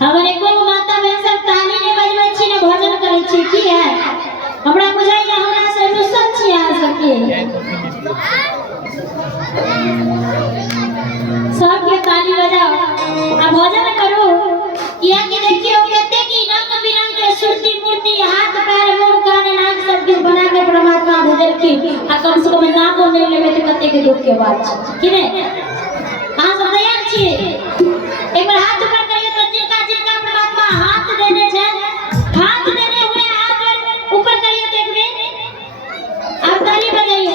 हमने को माता बहन सब ताली ने बजबै छी ने भजन करै छी की है हमरा बुझाइ या हमरा से रुसल छी आ सके सब के ताली बजाओ आ भजन करो किया कि देखियो कते की रंग बिरंग के सुरती मूर्ति हाथ पैर मुंह कान नाक सब कुछ बना के परमात्मा भेजल की आ कम से कम नाम नहीं लेबे त कते के दुख के बात छै कि नहीं हां सब तैयार छी एक बार हाथ ऊपर करिए तो जिनका जिनका परमात्मा हाथ देने छे हाथ देने हुए हाथ ऊपर करिए तो एक बेर आप ताली बजाइए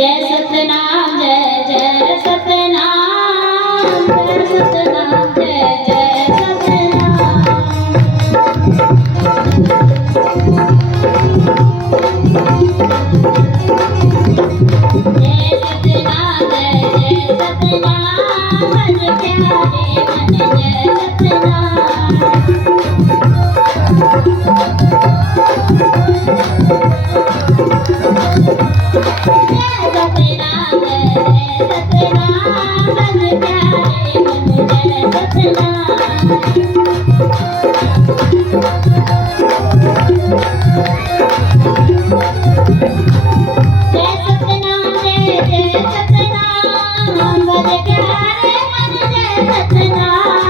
जय सतनाम जय जय सतनाम जय सतनाम जय जय सतनाम जय सतनाम जय जय सतनाम मन प्यारे मन जय सतनाम